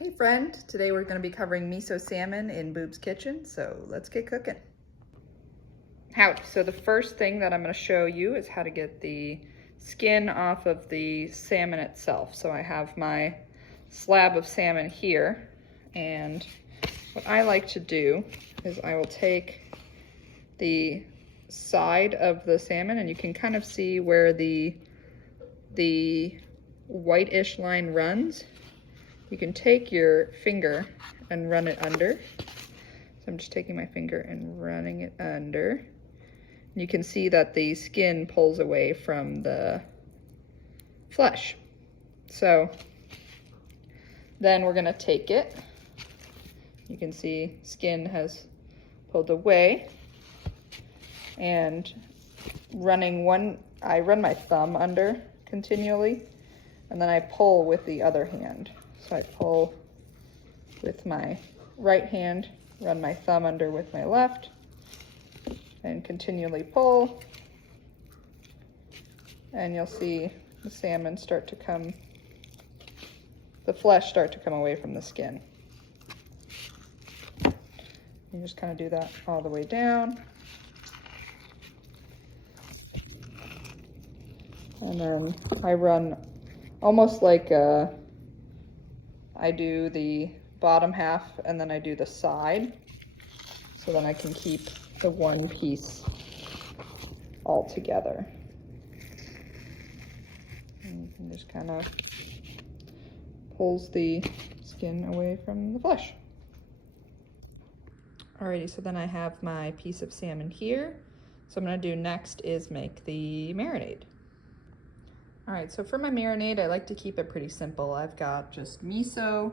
Hey friend, today we're going to be covering miso salmon in Boob's kitchen, so let's get cooking. Howdy. So the first thing that I'm going to show you is how to get the skin off of the salmon itself. So I have my slab of salmon here, and what I like to do is I will take the side of the salmon, and you can kind of see where the whitish line runs. You can take your finger and run it under. So I'm just taking my finger and running it under. You can see that the skin pulls away from the flesh. So then we're gonna take it. You can see skin has pulled away, and I run my thumb under continually, and then I pull with the other hand. So I pull with my right hand, run my thumb under with my left, and continually pull. And you'll see the salmon start to come, the flesh start to come away from the skin. You just kind of do that all the way down. And then I run almost like I do the bottom half and then I do the side, so then I can keep the one piece all together. And you can just kind of pulls the skin away from the flesh. Alrighty, so then I have my piece of salmon here. So what I'm gonna do next is make the marinade. All right, so for my marinade, I like to keep it pretty simple. I've got just miso,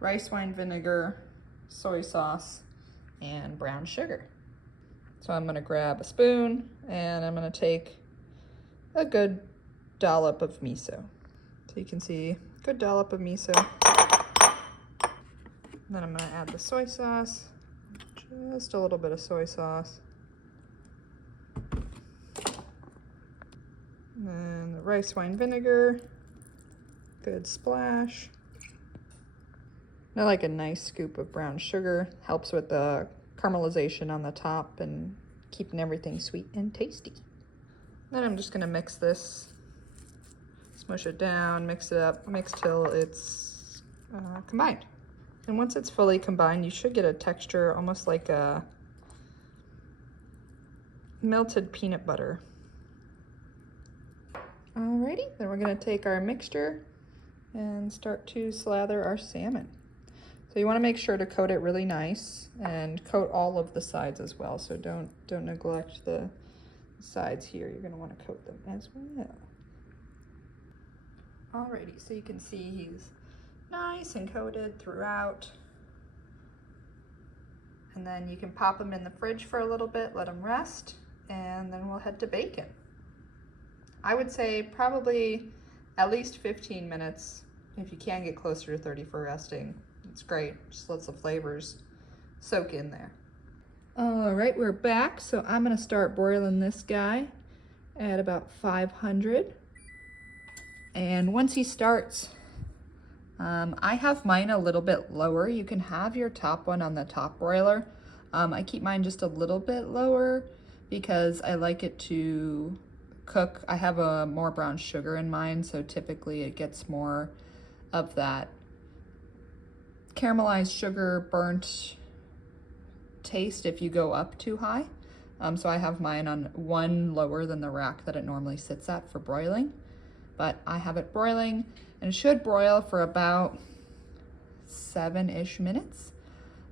rice wine vinegar, soy sauce, and brown sugar. So I'm gonna grab a spoon and I'm gonna take a good dollop of miso. So you can see, good dollop of miso. Then I'm gonna add the soy sauce, just a little bit of soy sauce. And then the rice wine vinegar, good splash. I like a nice scoop of brown sugar, helps with the caramelization on the top and keeping everything sweet and tasty. Then I'm just gonna mix this, smush it down, mix it up, mix till it's combined. And once it's fully combined, you should get a texture almost like a melted peanut butter. Alrighty, then we're gonna take our mixture and start to slather our salmon. So you wanna make sure to coat it really nice and coat all of the sides as well. So don't neglect the sides here. You're gonna wanna coat them as well. Alrighty, so you can see he's nice and coated throughout. And then you can pop them in the fridge for a little bit, let them rest, and then we'll head to bacon. I would say probably at least 15 minutes. If you can get closer to 30 for resting, it's great. Just lets the flavors soak in there. All right, we're back. So I'm gonna start broiling this guy at about 500. And once he starts, I have mine a little bit lower. You can have your top one on the top broiler. I keep mine just a little bit lower because I like it to cook. I have a more brown sugar in mine, so typically it gets more of that caramelized sugar burnt taste if you go up too high. So I have mine on one lower than the rack that it normally sits at for broiling, but I have it broiling, and it should broil for about 7-ish minutes.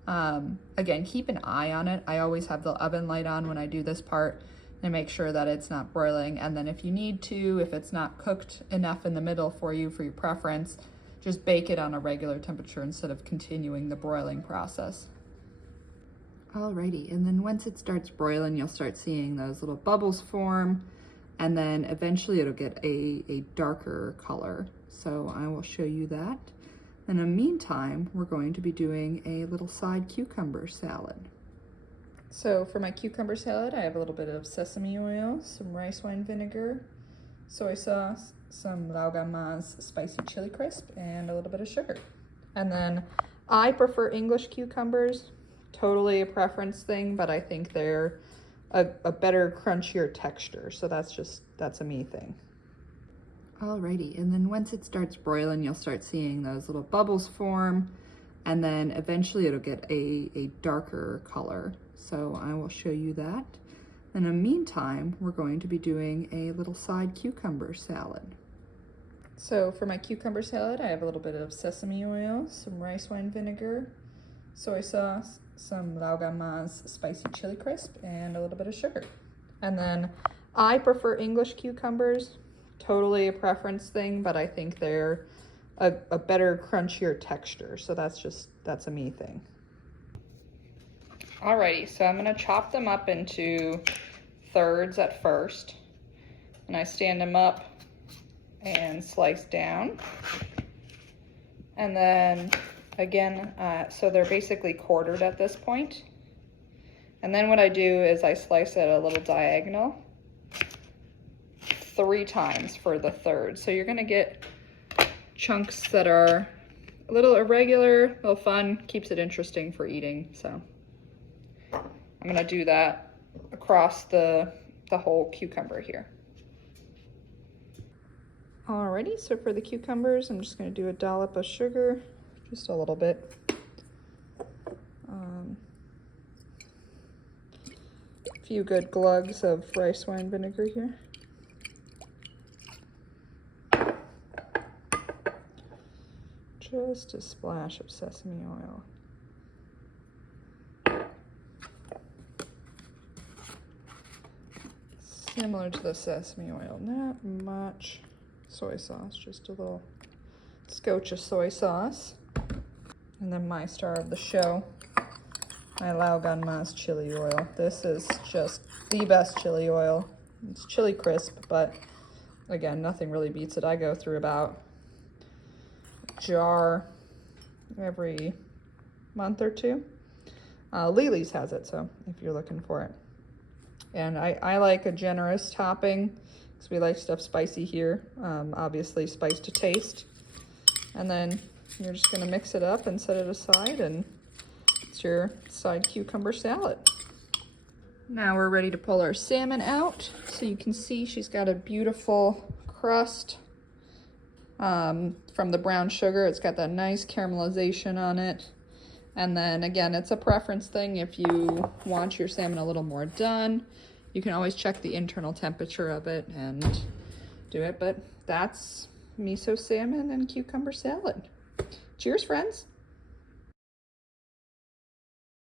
Again, keep an eye on it. I always have the oven light on when I do this part and make sure that it's not broiling. And then if you need to, if it's not cooked enough in the middle for you, for your preference, just bake it on a regular temperature instead of continuing the broiling process. Alrighty, and then once it starts broiling, you'll start seeing those little bubbles form, and then eventually it'll get a darker color. So I will show you that. In the meantime, we're going to be doing a little side cucumber salad. So for my cucumber salad, I have a little bit of sesame oil, some rice wine vinegar, soy sauce, some laugamas spicy chili crisp, and a little bit of sugar. And then I prefer English cucumbers, totally a preference thing, but I think they're a better, crunchier texture. So that's a me thing. Alrighty, and then once it starts broiling, you'll start seeing those little bubbles form, and then eventually it'll get a darker color. So I will show you that. In the meantime, we're going to be doing a little side cucumber salad. So for my cucumber salad, I have a little bit of sesame oil, some rice wine vinegar, soy sauce, some lau gan ma's spicy chili crisp, and a little bit of sugar. And then I prefer English cucumbers, totally a preference thing, but I think they're a better, crunchier texture. So that's a me thing. Alrighty, so I'm gonna chop them up into thirds at first, and I stand them up and slice down. And then again, so they're basically quartered at this point. And then what I do is I slice at a little diagonal 3 times for the third. So you're gonna get chunks that are a little irregular, a little fun, keeps it interesting for eating. So I'm gonna do that across the whole cucumber here. Alrighty, so for the cucumbers, I'm just gonna do a dollop of sugar, just a little bit. A few good glugs of rice wine vinegar here. Just a splash of sesame oil. Similar to the sesame oil, not much soy sauce, just a little scotch of soy sauce. And then my star of the show, my lau gan ma's chili oil. This is just the best chili oil. It's chili crisp, but again, nothing really beats it. I go through about a jar every month or two. Lily's has it, so if you're looking for it. And I like a generous topping because we like stuff spicy here. Obviously spice to taste. And then you're just gonna mix it up and set it aside, and it's your side cucumber salad. Now we're ready to pull our salmon out. So you can see she's got a beautiful crust from the brown sugar. It's got that nice caramelization on it. And then again, it's a preference thing. If you want your salmon a little more done, you can always check the internal temperature of it and do it. But that's miso salmon and cucumber salad. Cheers, friends.